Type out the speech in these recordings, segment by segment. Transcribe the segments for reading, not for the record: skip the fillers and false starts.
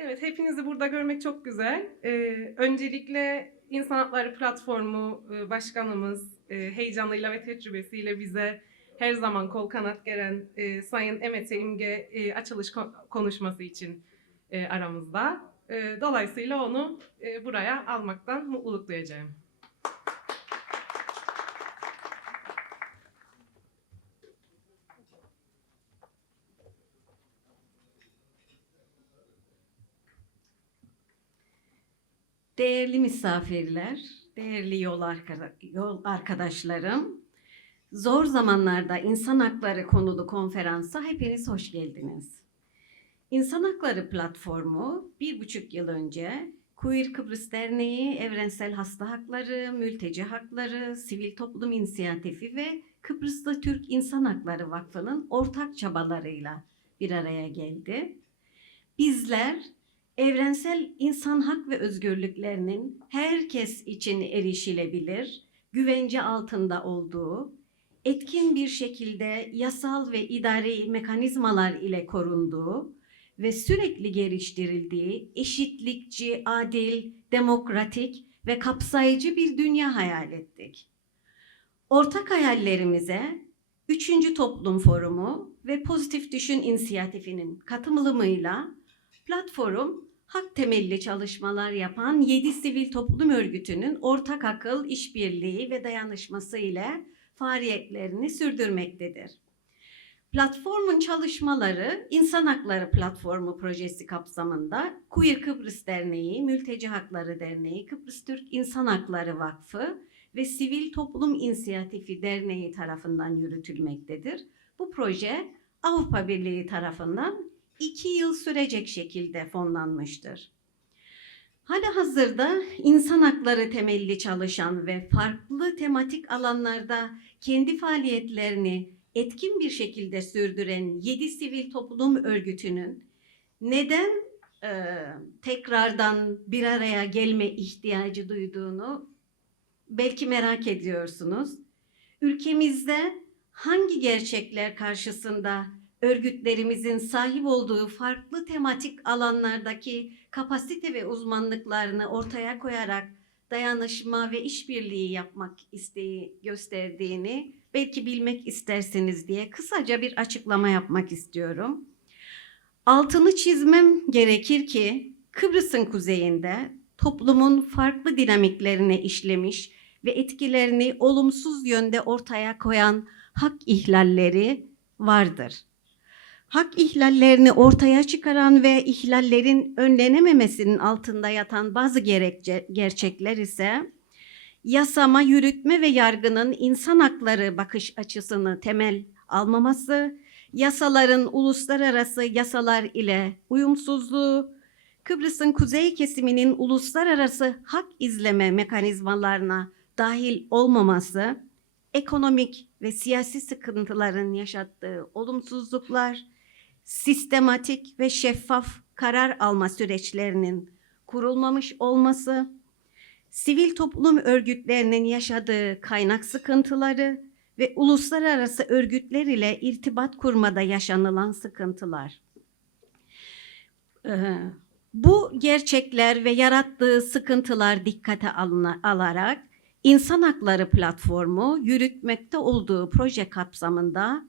Evet, hepinizi burada görmek çok güzel. Öncelikle İnsan Hakları Platformu Başkanımız heyecanıyla ve tecrübesiyle bize her zaman kol kanat geren Sayın Emete İmge açılış konuşması için aramızda. Dolayısıyla onu buraya almaktan mutluluk duyacağım. Değerli misafirler, değerli yol arkadaşlarım, Zor Zamanlarda İnsan Hakları konulu konferansa hepiniz hoş geldiniz. İnsan Hakları Platformu 1,5 yıl önce Queer Kıbrıs Derneği, Evrensel Hasta Hakları, Mülteci Hakları, Sivil Toplum İnisiyatifi ve Kıbrıslı Türk İnsan Hakları Vakfı'nın ortak çabalarıyla bir araya geldi. Bizler evrensel insan hak ve özgürlüklerinin herkes için erişilebilir, güvence altında olduğu, etkin bir şekilde yasal ve idari mekanizmalar ile korunduğu ve sürekli geliştirildiği eşitlikçi, adil, demokratik ve kapsayıcı bir dünya hayal ettik. Ortak hayallerimize 3. Toplum Forumu ve Pozitif Düşün İnisiyatifinin katılımıyla platform hak temelli çalışmalar yapan 7 sivil toplum örgütünün ortak akıl, işbirliği ve dayanışması ile faaliyetlerini sürdürmektedir. Platformun çalışmaları İnsan Hakları Platformu projesi kapsamında Queer Kıbrıs Derneği, Mülteci Hakları Derneği, Kıbrıs Türk İnsan Hakları Vakfı ve Sivil Toplum İnisiyatifi Derneği tarafından yürütülmektedir. Bu proje Avrupa Birliği tarafından 2 yıl sürecek şekilde fonlanmıştır. Halihazırda insan hakları temelli çalışan ve farklı tematik alanlarda kendi faaliyetlerini etkin bir şekilde sürdüren 7 sivil toplum örgütünün neden tekrardan bir araya gelme ihtiyacı duyduğunu belki merak ediyorsunuz. Ülkemizde hangi gerçekler karşısında örgütlerimizin sahip olduğu farklı tematik alanlardaki kapasite ve uzmanlıklarını ortaya koyarak dayanışma ve işbirliği yapmak isteği gösterdiğini belki bilmek istersiniz diye kısaca bir açıklama yapmak istiyorum. Altını çizmem gerekir ki Kıbrıs'ın kuzeyinde toplumun farklı dinamiklerine işlemiş ve etkilerini olumsuz yönde ortaya koyan hak ihlalleri vardır. Hak ihlallerini ortaya çıkaran ve ihlallerin önlenememesinin altında yatan bazı gerçekler ise yasama, yürütme ve yargının insan hakları bakış açısını temel almaması, yasaların uluslararası yasalar ile uyumsuzluğu, Kıbrıs'ın kuzey kesiminin uluslararası hak izleme mekanizmalarına dahil olmaması, ekonomik ve siyasi sıkıntıların yaşattığı olumsuzluklar, sistematik ve şeffaf karar alma süreçlerinin kurulmamış olması, sivil toplum örgütlerinin yaşadığı kaynak sıkıntıları ve uluslararası örgütler ile irtibat kurmada yaşanılan sıkıntılar. Bu gerçekler ve yarattığı sıkıntılar dikkate alarak İnsan Hakları Platformu yürütmekte olduğu proje kapsamında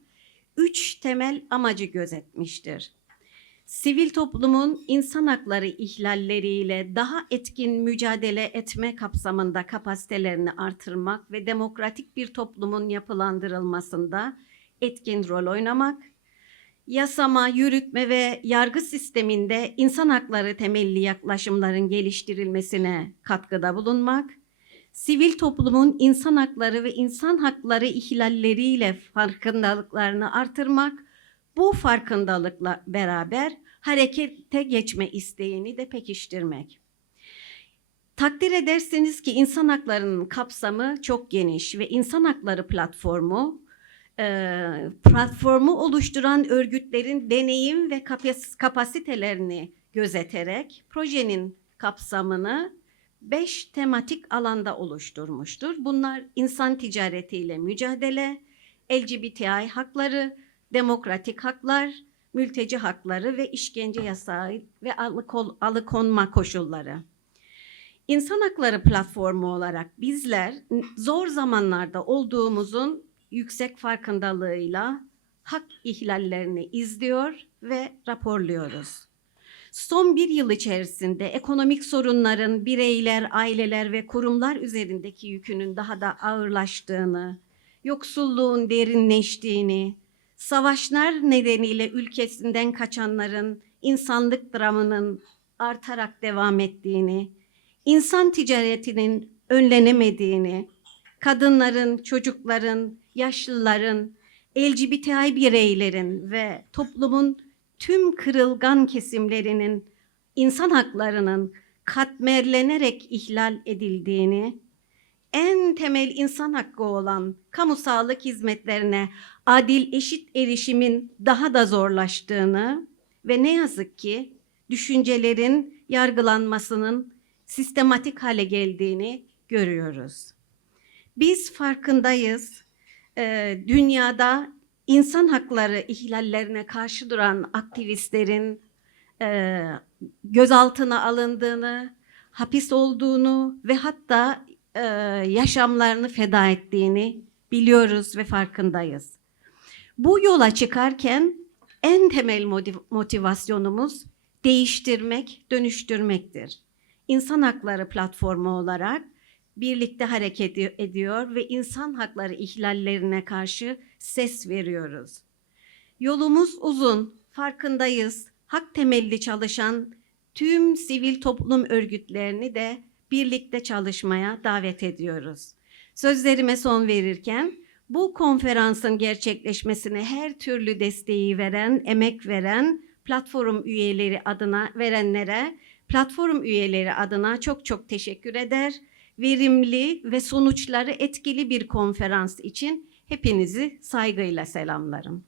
3 temel amacı gözetmiştir. Sivil toplumun insan hakları ihlalleriyle daha etkin mücadele etme kapsamında kapasitelerini artırmak ve demokratik bir toplumun yapılandırılmasında etkin rol oynamak, yasama, yürütme ve yargı sisteminde insan hakları temelli yaklaşımların geliştirilmesine katkıda bulunmak, sivil toplumun insan hakları ve insan hakları ihlalleriyle farkındalıklarını artırmak, bu farkındalıkla beraber harekete geçme isteğini de pekiştirmek. Takdir edersiniz ki insan haklarının kapsamı çok geniş ve İnsan Hakları Platformu oluşturan örgütlerin deneyim ve kapasitelerini gözeterek projenin kapsamını 5 tematik alanda oluşturmuştur. Bunlar insan ticaretiyle mücadele, LGBTİ hakları, demokratik haklar, mülteci hakları ve işkence yasağı ve alıkonma koşulları. İnsan Hakları Platformu olarak bizler zor zamanlarda olduğumuzun yüksek farkındalığıyla hak ihlallerini izliyor ve raporluyoruz. Son bir yıl içerisinde ekonomik sorunların bireyler, aileler ve kurumlar üzerindeki yükünün daha da ağırlaştığını, yoksulluğun derinleştiğini, savaşlar nedeniyle ülkesinden kaçanların insanlık dramının artarak devam ettiğini, insan ticaretinin önlenemediğini, kadınların, çocukların, yaşlıların, LGBTİ bireylerin ve toplumun tüm kırılgan kesimlerinin insan haklarının katmerlenerek ihlal edildiğini, en temel insan hakkı olan kamu sağlık hizmetlerine adil eşit erişimin daha da zorlaştığını ve ne yazık ki düşüncelerin yargılanmasının sistematik hale geldiğini görüyoruz. Biz farkındayız. Dünyada insan hakları ihlallerine karşı duran aktivistlerin gözaltına alındığını, hapis olduğunu ve hatta yaşamlarını feda ettiğini biliyoruz ve farkındayız. Bu yola çıkarken en temel motivasyonumuz değiştirmek, dönüştürmektir. İnsan Hakları Platformu olarak birlikte hareket ediyor ve insan hakları ihlallerine karşı ses veriyoruz. Yolumuz uzun, farkındayız. Hak temelli çalışan tüm sivil toplum örgütlerini de birlikte çalışmaya davet ediyoruz. Sözlerime son verirken bu konferansın gerçekleşmesine her türlü desteği veren, emek veren platform üyeleri adına platform üyeleri adına çok çok teşekkür eder. Verimli ve sonuçları etkili bir konferans için hepinizi saygıyla selamlarım.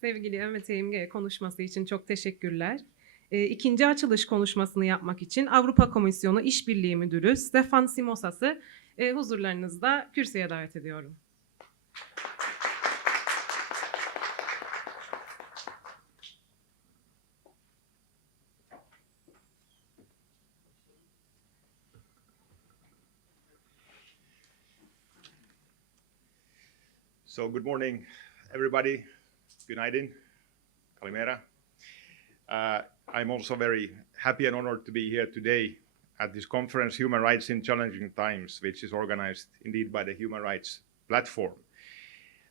Sevgili Mehmet Eğimge konuşması için çok teşekkürler. İkinci açılış konuşmasını yapmak için Avrupa Komisyonu İşbirliği Müdürü Stefan Simosas'ı huzurlarınızda kürsüye davet ediyorum. So good morning, everybody. Günaydın, kalimera. I'm also very happy and honored to be here today at this conference, Human Rights in Challenging Times, which is organized indeed by the Human Rights Platform.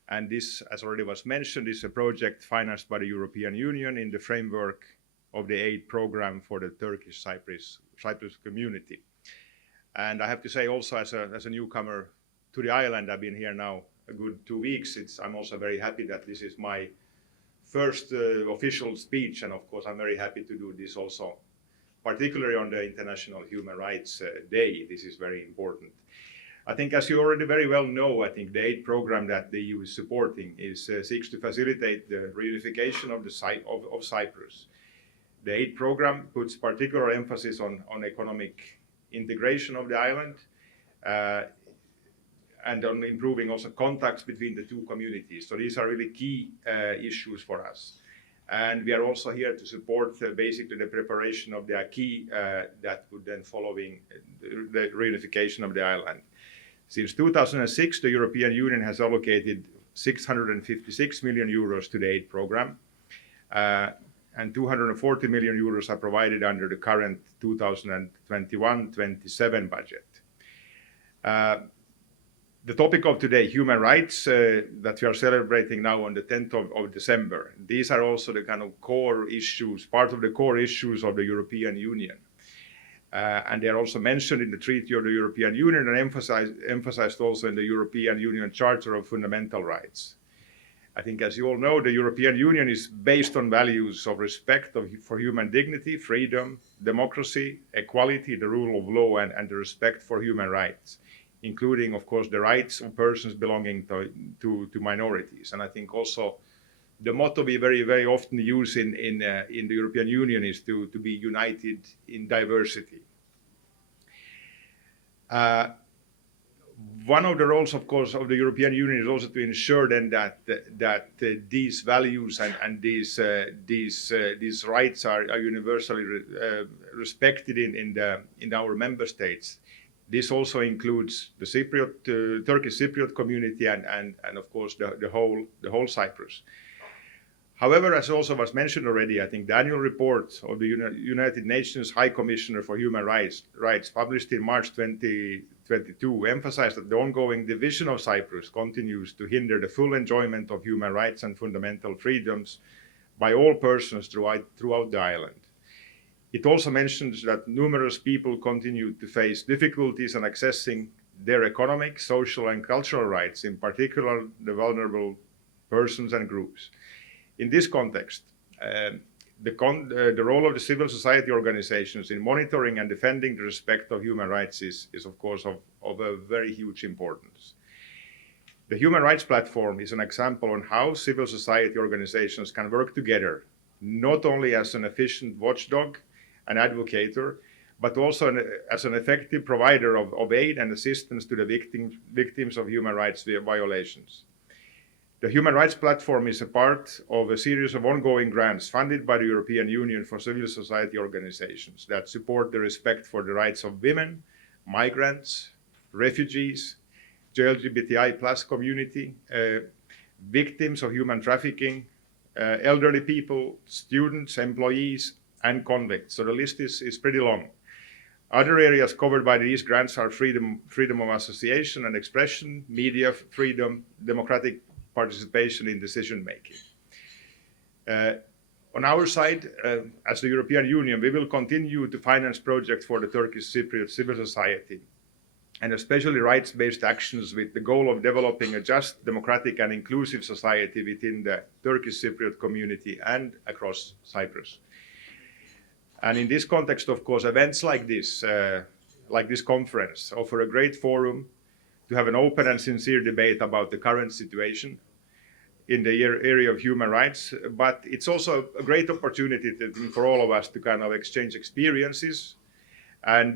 And this, as already was mentioned, is a project financed by the European Union in the framework of the aid program for the Turkish Cyprus community. And I have to say also as a newcomer to the island, I've been here now a good 2 weeks. I'm also very happy that this is my first official speech, and of course I'm very happy to do this also, particularly on the International Human Rights Day. This is very important. I think, as you already very well know, I think the aid program that the EU is supporting seeks to facilitate the reunification of Cyprus. The aid program puts particular emphasis on economic integration of the island, and on improving also contacts between the two communities. So these are really key issues for us. And we are also here to support basically the preparation of the acquis that would then following the reunification of the island. Since 2006, the European Union has allocated 656 million euros to the aid program, and 240 million euros are provided under the current 2021-27 budget. The topic of today, human rights, that we are celebrating now on the 10th of December. These are also the kind of core issues, part of the core issues of the European Union. And they are also mentioned in the Treaty of the European Union and emphasized also in the European Union Charter of Fundamental Rights. I think, as you all know, the European Union is based on values of respect for human dignity, freedom, democracy, equality, the rule of law, and the respect for human rights, including, of course, the rights of persons belonging to minorities. And I think also the motto we very, very often use in the European Union is to be united in diversity. One of the roles, of course, of the European Union is also to ensure then that these values and these rights are universally respected in our member states. This also includes the Turkish Cypriot community and of course the whole Cyprus. However, as also was mentioned already, I think the annual report of the United Nations High Commissioner for Human Rights published in March 2022 emphasized that the ongoing division of Cyprus continues to hinder the full enjoyment of human rights and fundamental freedoms by all persons throughout the island. It also mentions that numerous people continue to face difficulties in accessing their economic, social, and cultural rights, in particular the vulnerable persons and groups. In this context, the role of the civil society organizations in monitoring and defending the respect of human rights is of course, of a very huge importance. The Human Rights Platform is an example on how civil society organizations can work together, not only as an efficient watchdog and advocator, but also as an effective provider of aid and assistance to the victims of human rights violations. The Human Rights Platform is a part of a series of ongoing grants funded by the European Union for civil society organizations that support the respect for the rights of women, migrants, refugees, the LGBTI+ community, victims of human trafficking, elderly people, students, employees, and convicts. So the list is pretty long. Other areas covered by these grants are freedom of association and expression, media freedom, democratic participation in decision making. On our side, as the European Union, we will continue to finance projects for the Turkish Cypriot civil society, and especially rights-based actions with the goal of developing a just, democratic, and inclusive society within the Turkish Cypriot community and across Cyprus. And in this context, of course, events like this conference, offer a great forum to have an open and sincere debate about the current situation in the area of human rights, but it's also a great opportunity for all of us to kind of exchange experiences and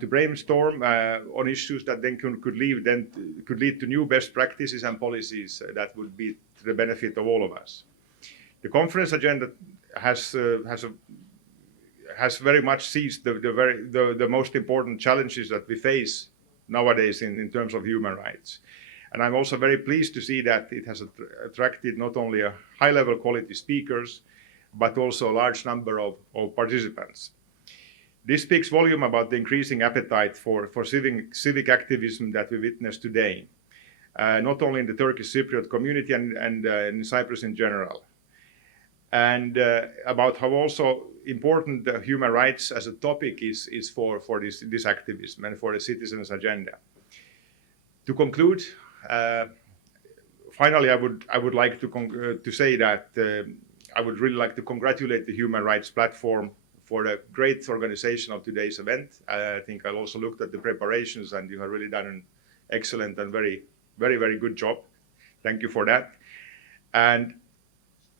to brainstorm on issues that then could lead to new best practices and policies that would be to the benefit of all of us. The conference agenda has very much seized the most important challenges that we face nowadays in terms of human rights. And I'm also very pleased to see that it has attracted not only a high-level quality speakers, but also a large number of participants. This speaks volume about the increasing appetite for civic activism that we witness today, not only in the Turkish Cypriot community and in Cyprus in general, and about how also important human rights as a topic is for this activism and for the citizens' agenda. To conclude, finally, I would like to say that I would really like to congratulate the Human Rights Platform for the great organization of today's event. I think I also looked at the preparations, and you have really done an excellent and very, very good job. Thank you for that. And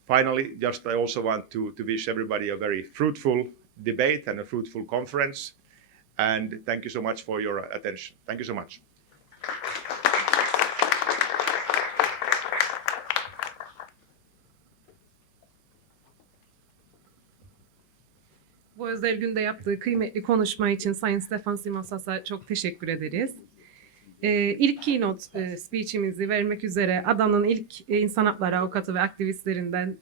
finally, I also want to wish everybody a very fruitful debate and a fruitful conference. And thank you so much for your attention. Thank you so much. Bu özel günde yaptığı kıymetli konuşma için Sayın Stefan Simosas'a çok teşekkür ederiz. İlk keynote speech'imizi vermek üzere adanın ilk insan hakları avukatı ve aktivistlerinden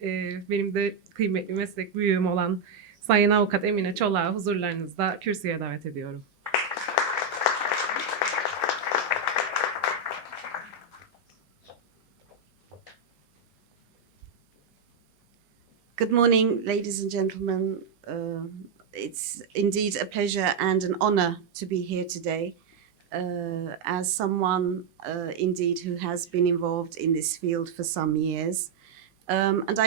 benim de kıymetli meslek büyüğüm olan Sayın Avukat Emine Çolak'ı huzurlarınızda kürsüye davet ediyorum. Good morning, ladies and gentlemen. It's indeed a pleasure and an honor to be here today as someone indeed who has been involved in this field for some years. And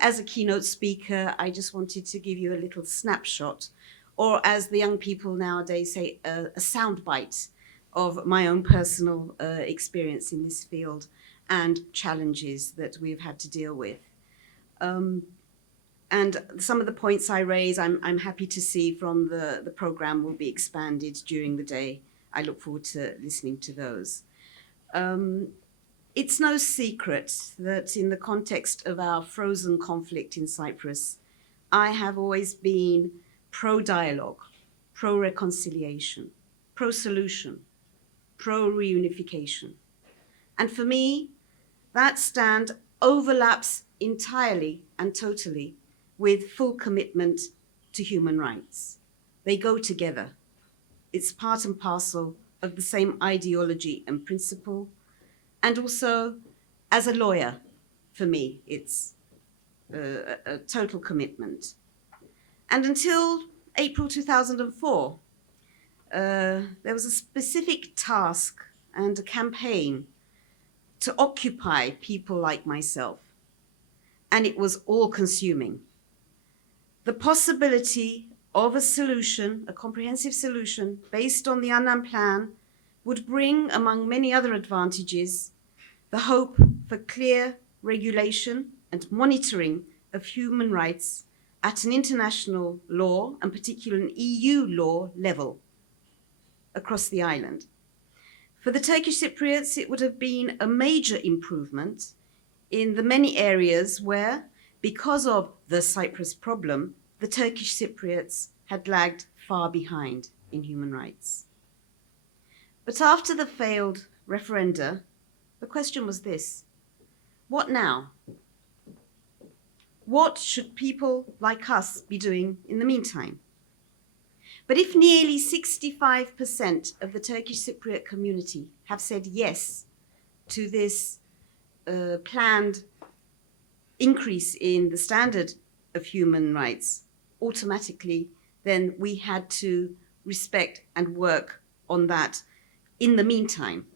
as a keynote speaker, I just wanted to give you a little snapshot, or as the young people nowadays say, a soundbite of my own personal experience in this field and challenges that we've had to deal with. And some of the points I raise, I'm happy to see from the program will be expanded during the day I look forward to listening to those. It's no secret that in the context of our frozen conflict in Cyprus, I have always been pro-dialogue, pro-reconciliation, pro-solution, pro-reunification. And for me, that stand overlaps entirely and totally with full commitment to human rights. They go together. It's part and parcel of the same ideology and principle. And also, as a lawyer, for me, it's a total commitment. And until April 2004, there was a specific task and a campaign to occupy people like myself. And it was all-consuming. The possibility of a solution, a comprehensive solution, based on the Annan Plan, would bring, among many other advantages, the hope for clear regulation and monitoring of human rights at an international law, and particularly an EU law level, across the island. For the Turkish Cypriots, it would have been a major improvement in the many areas where, because of the Cyprus problem, the Turkish Cypriots had lagged far behind in human rights. But after the failed referenda, the question was this: what now? What should people like us be doing in the meantime? But if nearly 65% of the Turkish Cypriot community have said yes to this planned increase in the standard of human rights, automatically then we had to respect and work on that in the meantime.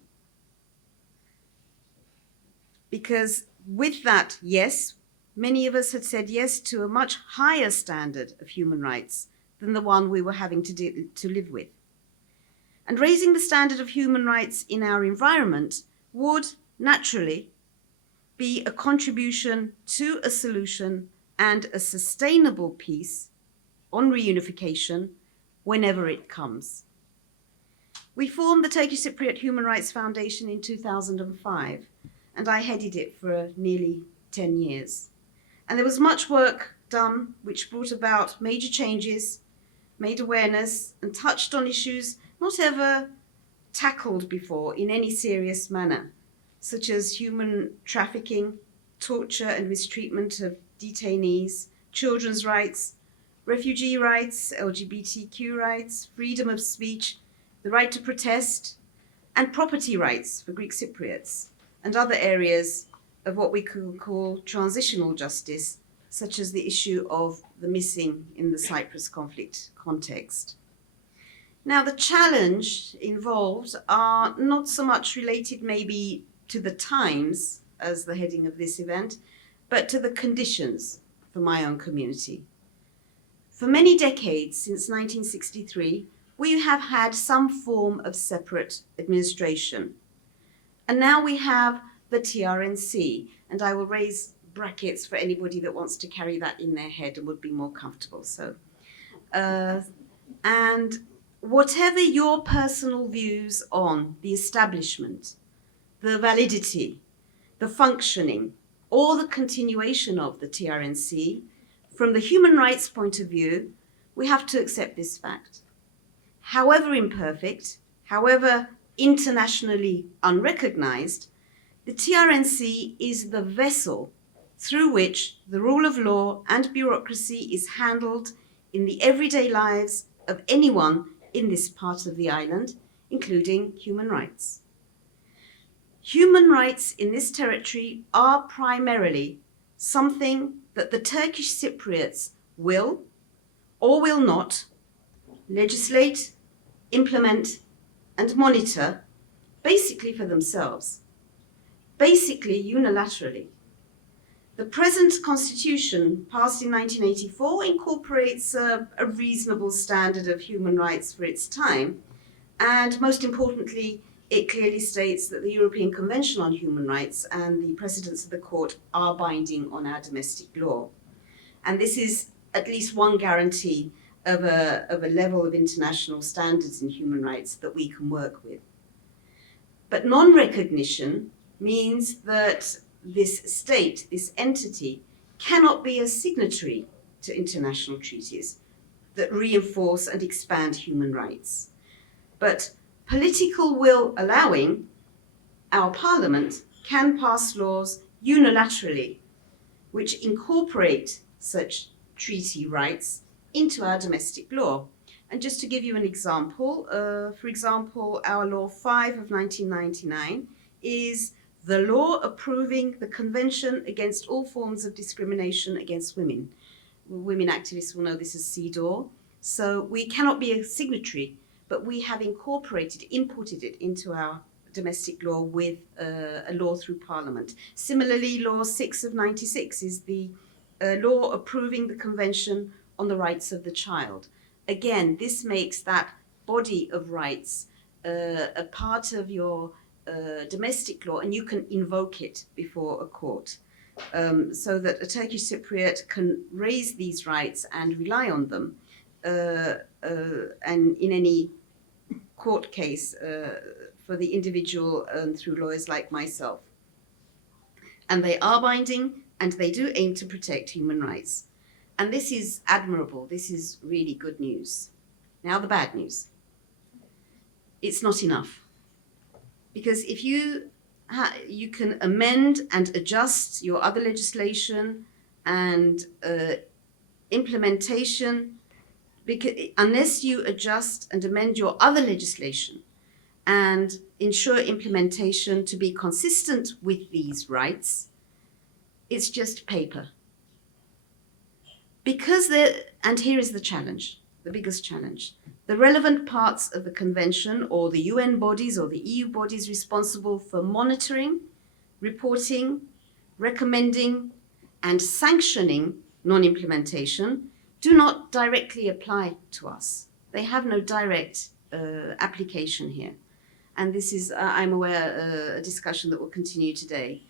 Because with that yes, many of us had said yes to a much higher standard of human rights than the one we were having to live with. And raising the standard of human rights in our environment would naturally be a contribution to a solution and a sustainable peace on reunification whenever it comes. We formed the Turkish Cypriot Human Rights Foundation in 2005, and I headed it for nearly 10 years. And there was much work done which brought about major changes, made awareness, and touched on issues not ever tackled before in any serious manner, such as human trafficking, torture and mistreatment of detainees, children's rights, refugee rights, LGBTQ rights, freedom of speech, the right to protest, and property rights for Greek Cypriots, and other areas of what we could call transitional justice, such as the issue of the missing in the Cyprus conflict context. Now, the challenge involved are not so much related maybe to the times as the heading of this event, but to the conditions for my own community. For many decades, since 1963, we have had some form of separate administration. And now we have the TRNC, and I will raise brackets for anybody that wants to carry that in their head and would be more comfortable. And whatever your personal views on the establishment, the validity, the functioning, or the continuation of the TRNC, from the human rights point of view, we have to accept this fact. However imperfect, however internationally unrecognized, the TRNC is the vessel through which the rule of law and bureaucracy is handled in the everyday lives of anyone in this part of the island, including human rights. Human rights in this territory are primarily something that the Turkish Cypriots will or will not legislate, implement, and monitor, basically for themselves, basically unilaterally. The present constitution, passed in 1984, incorporates a reasonable standard of human rights for its time, and most importantly, it clearly states that the European Convention on Human Rights and the precedents of the court are binding on our domestic law. And this is at least one guarantee of a level of international standards in human rights that we can work with. But non-recognition means that this state, this entity, cannot be a signatory to international treaties that reinforce and expand human rights. But political will allowing, our parliament can pass laws unilaterally which incorporate such treaty rights into our domestic law. And just to give you an example, for example, our Law 5 of 1999 is the law approving the Convention Against All Forms of Discrimination Against Women. Women activists will know this as CEDAW. So we cannot be a signatory, but we have imported it into our domestic law with a law through Parliament. Similarly, Law 6 of 96 is the law approving the Convention on the Rights of the Child. Again, this makes that body of rights a part of your domestic law, and you can invoke it before a court. So that a Turkish Cypriot can raise these rights and rely on them, and in any court case for the individual through lawyers like myself. And they are binding, and they do aim to protect human rights. And this is admirable. This is really good news. Now the bad news. It's not enough. Because if you can amend and adjust your other legislation and implementation, because unless you adjust and amend your other legislation and ensure implementation to be consistent with these rights, it's just paper. And here is the challenge, the biggest challenge. The relevant parts of the convention, or the UN bodies or the EU bodies responsible for monitoring, reporting, recommending, and sanctioning non-implementation, do not directly apply to us. They have no direct application here. And this is, I'm aware, a discussion that will continue today.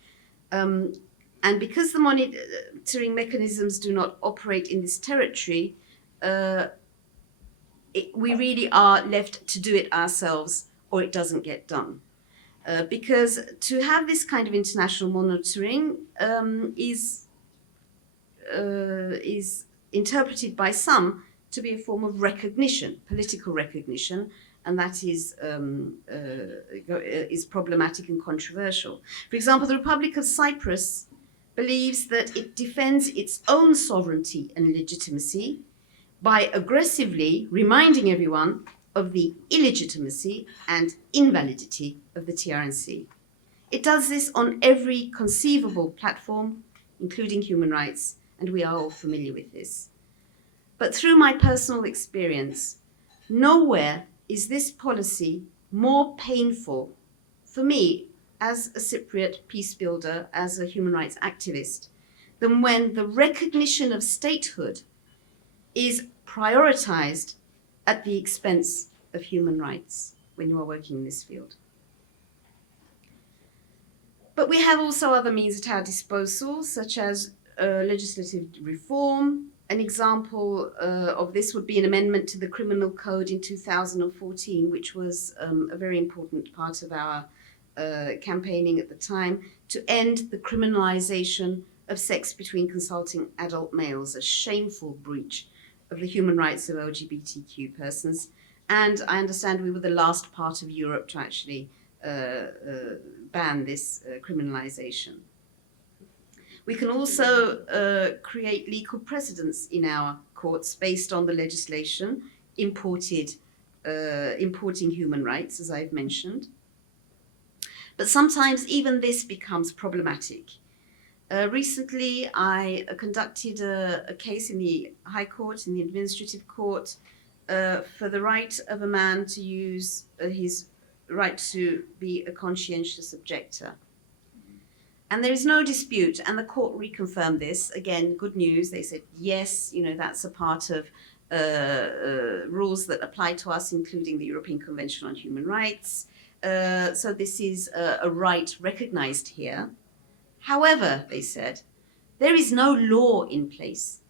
And because the monitoring mechanisms do not operate in this territory, we really are left to do it ourselves, or it doesn't get done. Because to have this kind of international monitoring is interpreted by some to be a form of recognition, political recognition, and that is problematic and controversial. For example, the Republic of Cyprus believes that it defends its own sovereignty and legitimacy by aggressively reminding everyone of the illegitimacy and invalidity of the TRNC. It does this on every conceivable platform, including human rights, and we are all familiar with this. But through my personal experience, nowhere is this policy more painful for me as a Cypriot peace builder, as a human rights activist, than when the recognition of statehood is prioritized at the expense of human rights when you are working in this field. But we have also other means at our disposal, such as legislative reform. An example of this would be an amendment to the Criminal Code in 2014, which was a very important part of our campaigning at the time, to end the criminalization of sex between consulting adult males, a shameful breach of the human rights of LGBTQ persons. And I understand we were the last part of Europe to actually ban this criminalization. We can also create legal precedents in our courts based on the legislation importing human rights, as I've mentioned. But sometimes even this becomes problematic. Recently, I conducted a case in the High Court, in the Administrative Court, for the right of a man to use his right to be a conscientious objector. And there is no dispute, and the court reconfirmed this. Again, good news. They said, yes, that's a part of rules that apply to us, including the European Convention on Human Rights. So this is a right recognized here. However, they said, there is no law in place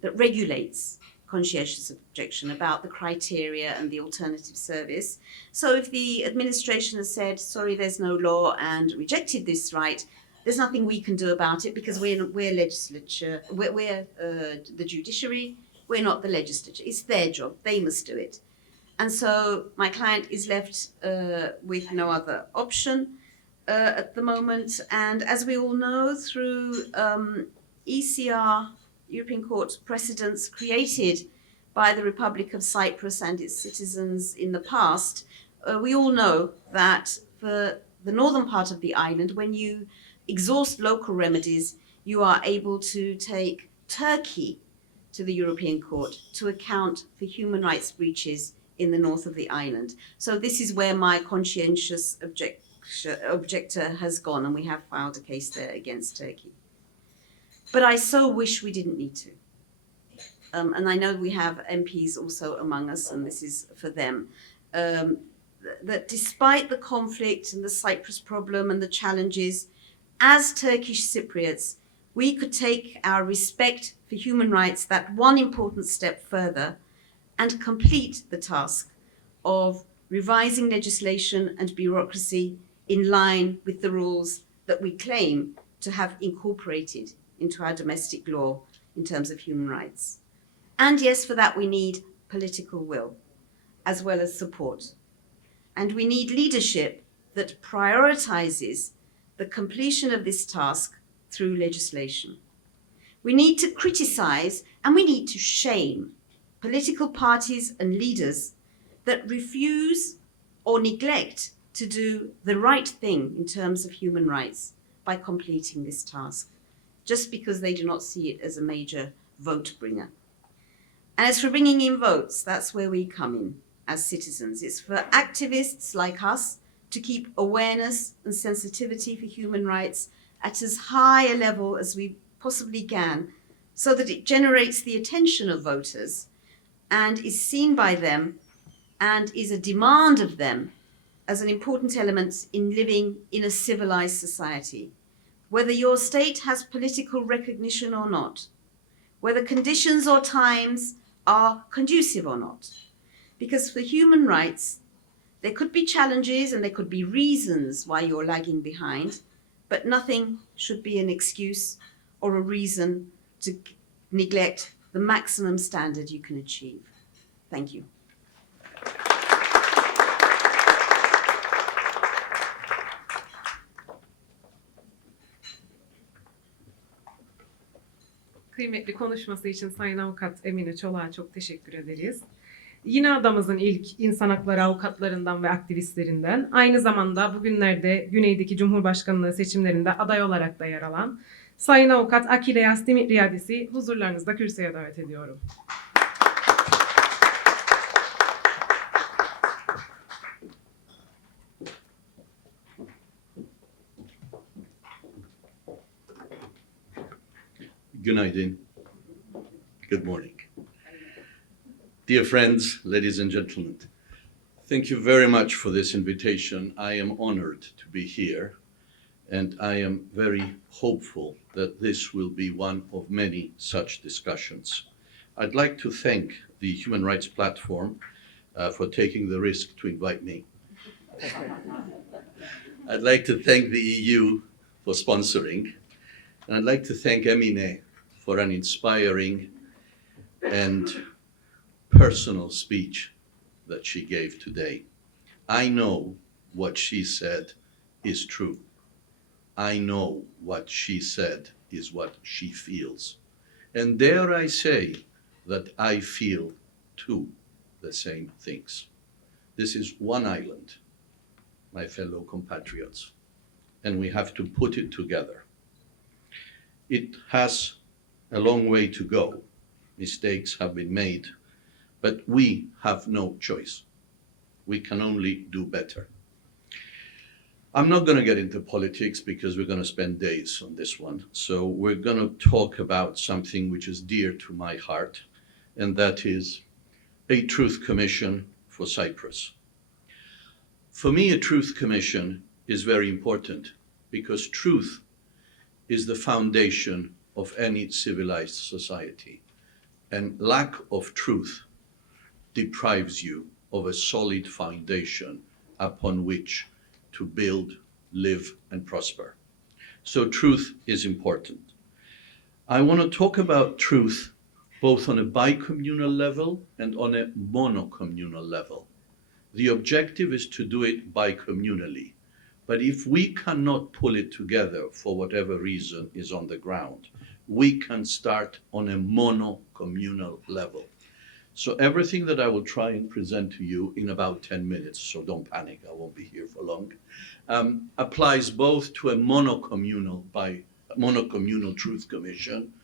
that regulates conscientious objection about the criteria and the alternative service. So if the administration has said, sorry, there's no law and rejected this right, there's nothing we can do about it because we're legislature, we're the judiciary, we're not the legislature. It's their job, they must do it. And so my client is left with no other option at the moment. And as we all know, through ECR, European Court precedents created by the Republic of Cyprus and its citizens in the past, we all know that for the northern part of the island, when you exhaust local remedies, you are able to take Turkey to the European Court to account for human rights breaches in the north of the island. So this is where my conscientious objector has gone, and we have filed a case there against Turkey. But I so wish we didn't need to. And I know we have MPs also among us, and this is for them, that despite the conflict and the Cyprus problem and the challenges, as Turkish Cypriots, we could take our respect for human rights that one important step further and complete the task of revising legislation and bureaucracy in line with the rules that we claim to have incorporated into our domestic law in terms of human rights. And yes, for that we need political will as well as support. And we need leadership that prioritizes the completion of this task through legislation. We need to criticize and we need to shame political parties and leaders that refuse or neglect to do the right thing in terms of human rights by completing this task, just because they do not see it as a major vote bringer. And as for bringing in votes, that's where we come in as citizens. It's for activists like us to keep awareness and sensitivity for human rights at as high a level as we possibly can, so that it generates the attention of voters and is seen by them and is a demand of them as an important element in living in a civilized society. Whether your state has political recognition or not, whether conditions or times are conducive or not. Because for human rights, there could be challenges and there could be reasons why you're lagging behind, but nothing should be an excuse or a reason to neglect the maximum standard you can achieve. Thank you. Kıymetli konuşması için Sayın Avukat Emine Çolak'a çok teşekkür ederiz. Yine adamızın ilk insan hakları avukatlarından ve aktivistlerinden, aynı zamanda bugünlerde Güney'deki Cumhurbaşkanlığı seçimlerinde aday olarak da yer alan Sayın Avukat Akileas Dimitriadis'i huzurlarınızda kürsüye davet ediyorum. Günaydın. Good morning. Dear friends, ladies and gentlemen, thank you very much for this invitation. I am honored to be here, and I am very hopeful that this will be one of many such discussions. I'd like to thank the Human Rights Platform for taking the risk to invite me. I'd like to thank the EU for sponsoring, and I'd like to thank Emine for an inspiring and personal speech that she gave today. I know what she said is true. I know what she said is what she feels. And dare I say that I feel too the same things. This is one island, my fellow compatriots, and we have to put it together. It has a long way to go. Mistakes have been made, but we have no choice. We can only do better. I'm not going to get into politics because we're going to spend days on this one. So we're going to talk about something which is dear to my heart, and that is a truth commission for Cyprus. For me, a truth commission is very important because truth is the foundation of any civilized society. And lack of truth deprives you of a solid foundation upon which to build, live, and prosper. So truth is important. I want to talk about truth both on a bicommunal level and on a monocommunal level. The objective is to do it bicommunally. But if we cannot pull it together for whatever reason is on the ground, we can start on a monocommunal level. So everything that I will try and present to you in about 10 minutes, so don't panic, I won't be here for long, applies both to a monocommunal truth commission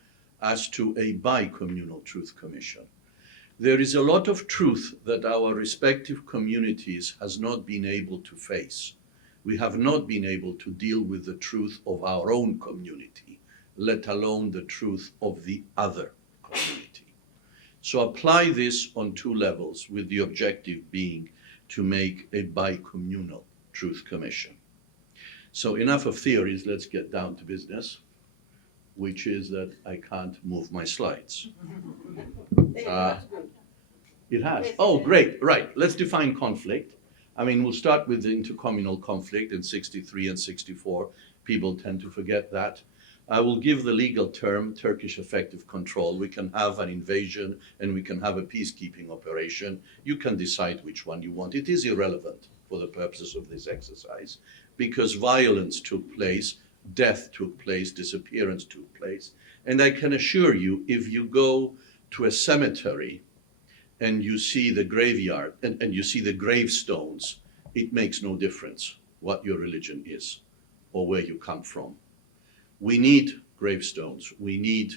as to a bicommunal truth commission. There is a lot of truth that our respective communities has not been able to face. We have not been able to deal with the truth of our own community, let alone the truth of the other community. So apply this on two levels, with the objective being to make a bicommunal truth commission. So enough of theories, let's get down to business, which is that I can't move my slides. It has. Oh, great. Right. Let's define conflict. I mean, we'll start with the intercommunal conflict in 63 and 64. People tend to forget that. I will give the legal term, Turkish effective control. We can have an invasion and we can have a peacekeeping operation. You can decide which one you want. It is irrelevant for the purposes of this exercise because violence took place, death took place, disappearance took place. And I can assure you, if you go to a cemetery and you see the graveyard and you see the gravestones, it makes no difference what your religion is or where you come from. We need gravestones. We need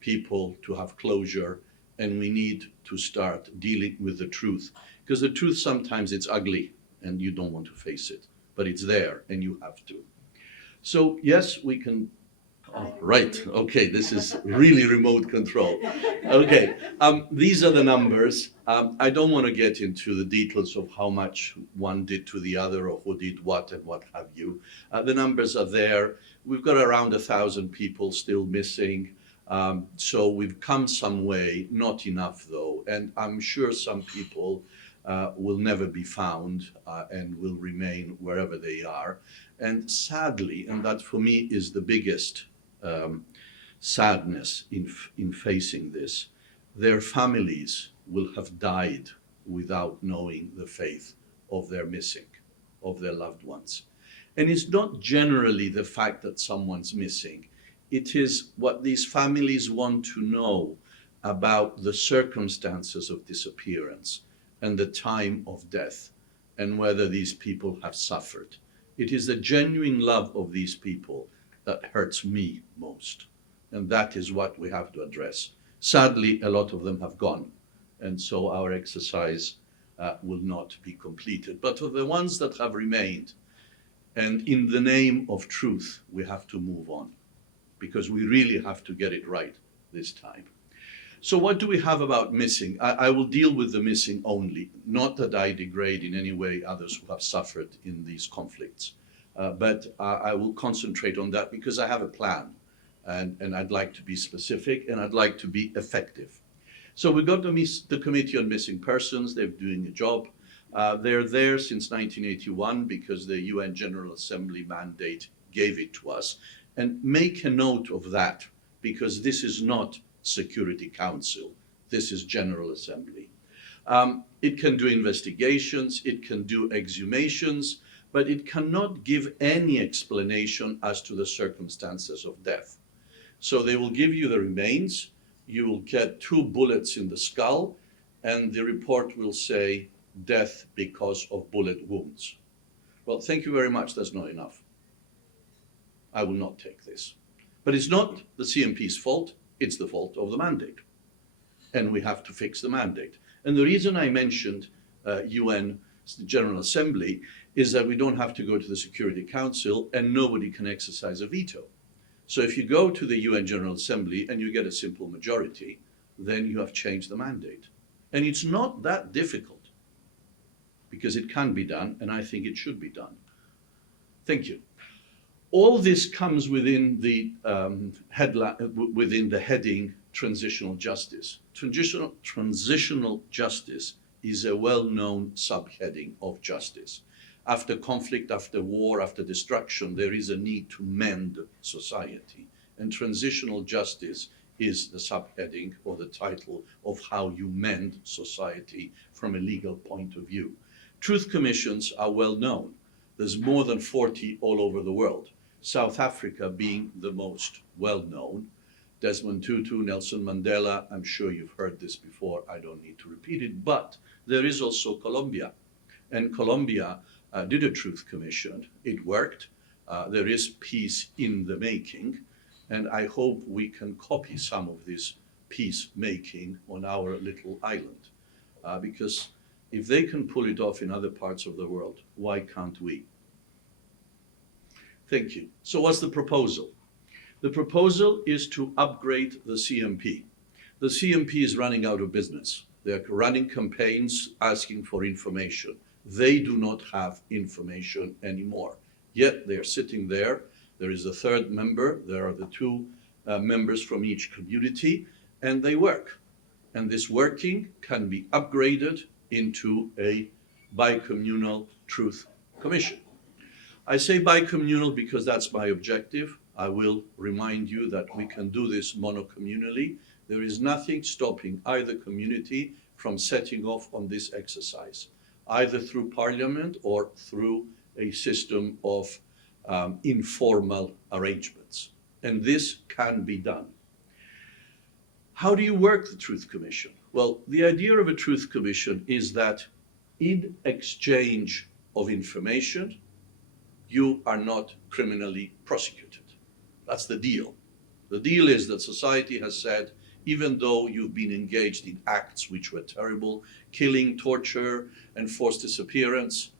people to have closure, and we need to start dealing with the truth. Because the truth, sometimes it's ugly and you don't want to face it, but it's there and you have to. So yes, we can. Oh, right. Okay, this is really remote control. Okay, these are the numbers. I don't want to get into the details of how much one did to the other or who did what and what have you. The numbers are there. We've got around 1,000 people still missing. So we've come some way, not enough though. And I'm sure some people will never be found and will remain wherever they are. And sadly, and that for me is the biggest sadness in facing this, their families will have died without knowing the fate of their missing, of their loved ones. And it's not generally the fact that someone's missing. It is what these families want to know about the circumstances of disappearance and the time of death and whether these people have suffered. It is the genuine love of these people that hurts me most. And that is what we have to address. Sadly, a lot of them have gone. And so our exercise will not be completed. But for the ones that have remained, and in the name of truth, we have to move on because we really have to get it right this time. So what do we have about missing? I will deal with the missing only, not that I degrade in any way others who have suffered in these conflicts. But I will concentrate on that because I have a plan and I'd like to be specific and I'd like to be effective. So we've got the Committee on Missing Persons. They're doing a job. They're there since 1981 because the UN General Assembly mandate gave it to us. And make a note of that because this is not Security Council. This is General Assembly. It can do investigations. It can do exhumations. But it cannot give any explanation as to the circumstances of death. So they will give you the remains, you will get 2 bullets in the skull, and the report will say death because of bullet wounds. Well, thank you very much, that's not enough. I will not take this. But it's not the CMP's fault, it's the fault of the mandate. And we have to fix the mandate. And the reason I mentioned UN General Assembly is that we don't have to go to the Security Council and nobody can exercise a veto. So if you go to the UN General Assembly and you get a simple majority, then you have changed the mandate. And it's not that difficult because it can be done and I think it should be done. Thank you. All this comes within the heading transitional justice. Transitional justice is a well-known subheading of justice. After conflict, after war, after destruction, there is a need to mend society. And transitional justice is the subheading or the title of how you mend society from a legal point of view. Truth commissions are well known. There's more than 40 all over the world. South Africa being the most well known. Desmond Tutu, Nelson Mandela, I'm sure you've heard this before, I don't need to repeat it, but there is also Colombia. And Colombia did a truth commission. It worked. There is peace in the making. And I hope we can copy some of this peacemaking on our little island. Because if they can pull it off in other parts of the world, why can't we? Thank you. So what's the proposal? The proposal is to upgrade the CMP. The CMP is running out of business. They're running campaigns asking for information. They do not have information anymore. Yet they're sitting there. There is a third member. There are the two members from each community, and they work. And this working can be upgraded into a bicommunal truth commission. I say bicommunal because that's my objective. I will remind you that we can do this monocommunally. There is nothing stopping either community from setting off on this exercise, either through parliament or through a system of informal arrangements. And this can be done. How do you work the Truth Commission? Well, the idea of a Truth Commission is that in exchange of information, you are not criminally prosecuted. That's the deal. The deal is that society has said, even though you've been engaged in acts which were terrible, killing, torture, and forced disappearance,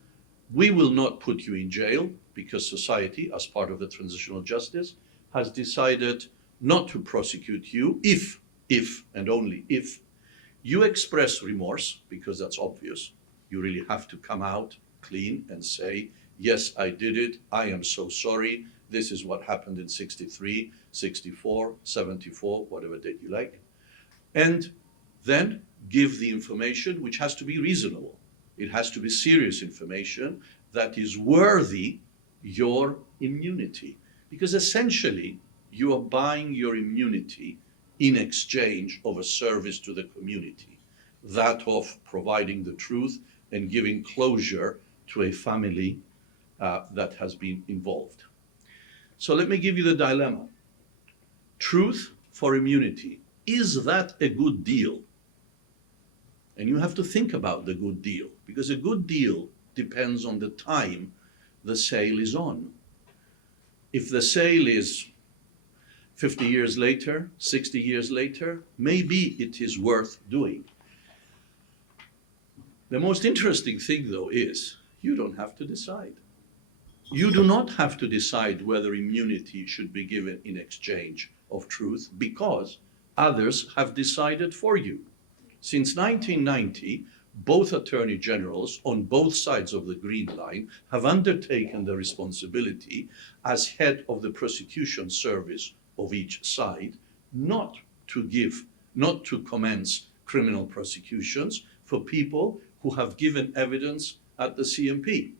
we will not put you in jail because society, as part of the transitional justice, has decided not to prosecute you if and only if you express remorse, because that's obvious. You really have to come out clean and say, yes, I did it. I am so sorry. This is what happened in 63, 64, 74, whatever date you like. And then give the information, which has to be reasonable. It has to be serious information that is worthy your immunity. Because essentially, you are buying your immunity in exchange of a service to the community, that of providing the truth and giving closure to a family that has been involved. So let me give you the dilemma. Truth for immunity. Is that a good deal? And you have to think about the good deal, because a good deal depends on the time the sale is on. If the sale is 50 years later, 60 years later, maybe it is worth doing. The most interesting thing, though, is you don't have to decide. You do not have to decide whether immunity should be given in exchange of truth, because others have decided for you. Since 1990, both attorney generals on both sides of the Green Line have undertaken the responsibility as head of the prosecution service of each side not to commence criminal prosecutions for people who have given evidence at the CMP.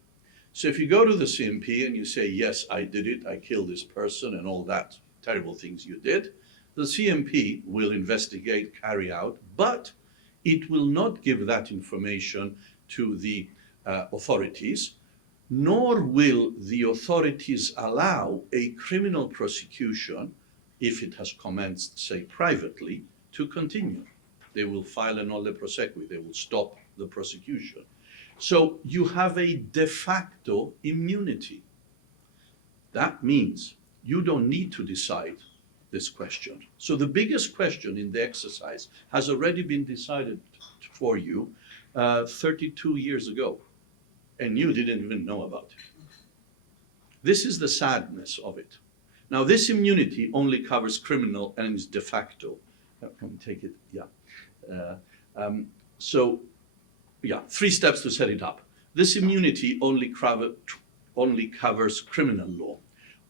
So if you go to the CMP and you say, yes, I did it, I killed this person and all that terrible things you did, the CMP will investigate, carry out, but it will not give that information to the authorities, nor will the authorities allow a criminal prosecution, if it has commenced, say, privately, to continue. They will file a nolle prosequi, they will stop the prosecution. So you have a de facto immunity. That means you don't need to decide this question. So the biggest question in the exercise has already been decided for you 32 years ago, and you didn't even know about it. This is the sadness of it. Now, this immunity only covers criminal and is de facto. Can we take it? Yeah. Three steps to set it up. This immunity only covers criminal law.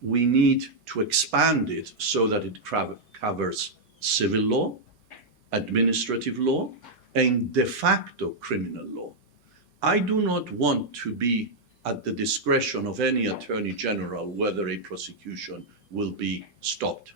We need to expand it so that it covers civil law, administrative law, and de facto criminal law. I do not want to be at the discretion of any attorney general whether a prosecution will be stopped.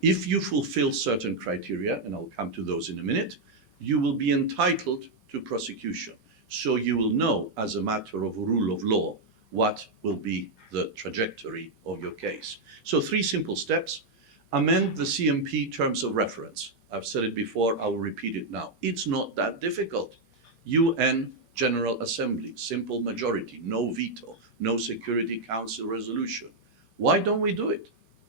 If you fulfill certain criteria, and I'll come to those in a minute, you will be entitled to prosecution. So you will know, as a matter of rule of law, what will be the trajectory of your case. So 3 simple steps. Amend the CMP terms of reference. I've said it before, I will repeat it now. It's not that difficult. UN General Assembly, simple majority, no veto, no Security Council resolution. Why don't we do it?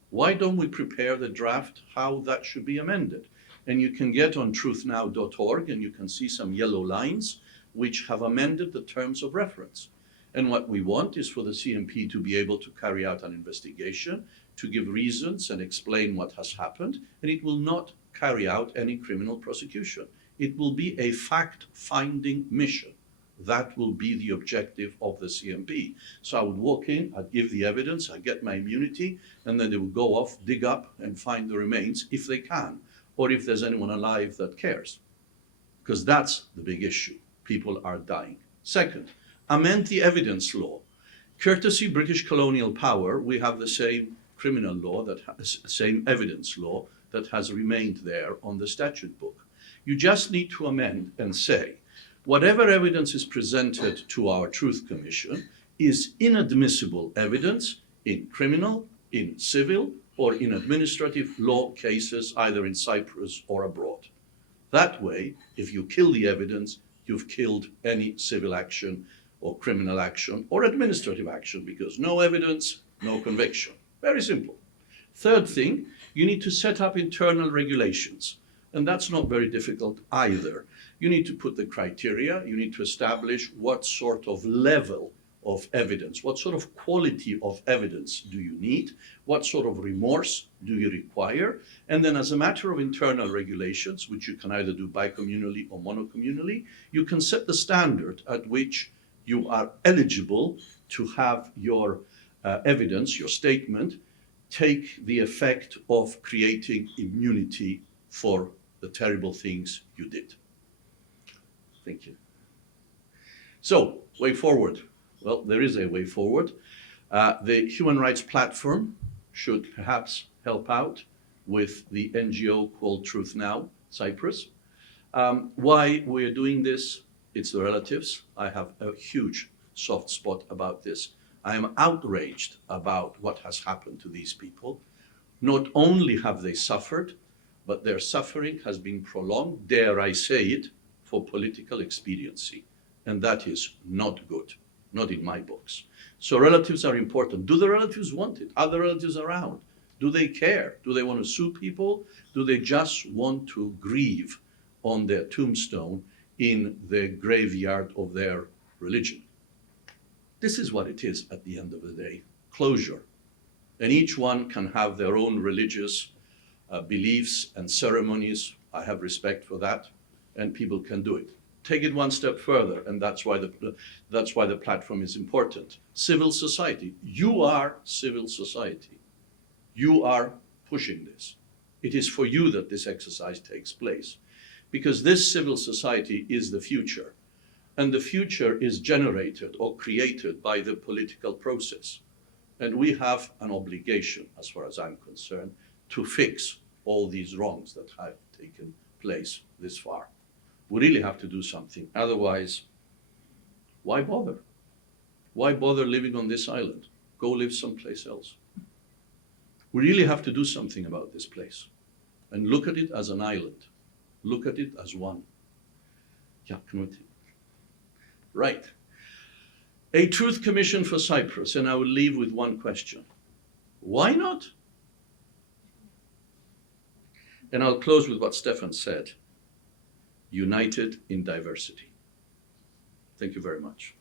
Why don't we prepare the draft how that should be amended? And you can get on truthnow.org and you can see some yellow lines which have amended the terms of reference. And what we want is for the CMP to be able to carry out an investigation, to give reasons and explain what has happened, and it will not carry out any criminal prosecution. It will be a fact-finding mission. That will be the objective of the CMP. So I would walk in, I'd give the evidence, I'd get my immunity, and then they would go off, dig up, and find the remains if they can, or if there's anyone alive that cares. Because that's the big issue. People are dying. Second, amend the evidence law. Courtesy British colonial power, we have the same criminal law, that has the same evidence law that has remained there on the statute book. You just need to amend and say, whatever evidence is presented to our Truth Commission is inadmissible evidence in criminal, in civil, or in administrative law cases, either in Cyprus or abroad. That way, if you kill the evidence, you've killed any civil action or criminal action or administrative action, because no evidence, no conviction. Very simple. Third thing, you need to set up internal regulations. And that's not very difficult either. You need to put the criteria, you need to establish what sort of level of evidence, what sort of quality of evidence do you need, what sort of remorse do you require, and then as a matter of internal regulations, which you can either do bicommunally or monocommunally, you can set the standard at which you are eligible to have your evidence, your statement, take the effect of creating immunity for the terrible things you did. Thank you. So, way forward. Well, there is a way forward. The Human Rights Platform should perhaps help out with the NGO called Truth Now, Cyprus. Why we're doing this, it's the relatives. I have a huge soft spot about this. I am outraged about what has happened to these people. Not only have they suffered, but their suffering has been prolonged, dare I say it, for political expediency. And that is not good, not in my books. So relatives are important. Do the relatives want it? Are the relatives around? Do they care? Do they want to sue people? Do they just want to grieve on their tombstone in the graveyard of their religion? This is what it is at the end of the day, closure. And each one can have their own religious beliefs and ceremonies. I have respect for that, and people can do it. Take it one step further, and that's why the platform is important. Civil society. You are civil society. You are pushing this. It is for you that this exercise takes place, because this civil society is the future, and the future is generated or created by the political process. And we have an obligation, as far as I'm concerned, to fix all these wrongs that have taken place this far. We really have to do something. Otherwise, why bother? Why bother living on this island? Go live someplace else. We really have to do something about this place and look at it as an island. Look at it as one. Yeah, right. A Truth Commission for Cyprus, and I will leave with one question. Why not? And I'll close with what Stefan said. United in diversity. Thank you very much.